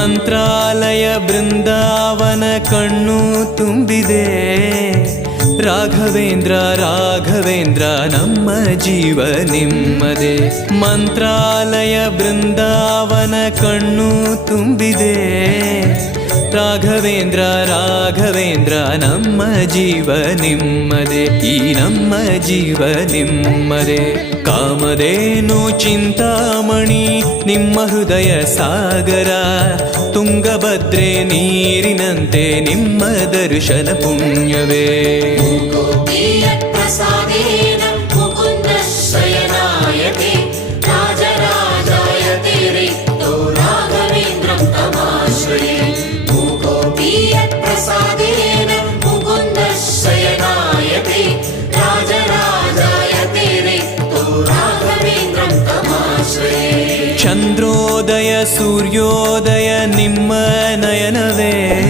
ಮಂತ್ರಾಲಯ ಬೃಂದಾವನ ಕಣ್ಣು ತುಂಬಿದೆ. ರಾಘವೇಂದ್ರ ರಾಘವೇಂದ್ರ ನಮ್ಮ ಜೀವ ನಿಮ್ಮದೇ. ಮಂತ್ರಾಲಯ ಬೃಂದಾವನ ಕಣ್ಣು ತುಂಬಿದೆ. ರಾಘವೇಂದ್ರ ರಾಘವೇಂದ್ರ ನಮ್ಮ ಜೀವ ನಿಮ್ಮದೇ. ಈ ನಮ್ಮ ಜೀವ ನಿಮ್ಮದೇ. ಕಾಮಧೇನು ಚಿಂತಾಮಣಿ ನಿಮ್ಮ ಹೃದಯ ಸಾಗರ. ತುಂಗಭದ್ರೆ ನೀರಿನಂತೆ ನಿಮ್ಮ ದರ್ಶನ ಪುಣ್ಯವೇ. ಚಂದ್ರೋದಯ ಸೂರ್ಯೋದಯ ನಿಮ್ಮ ನಯನವೇ.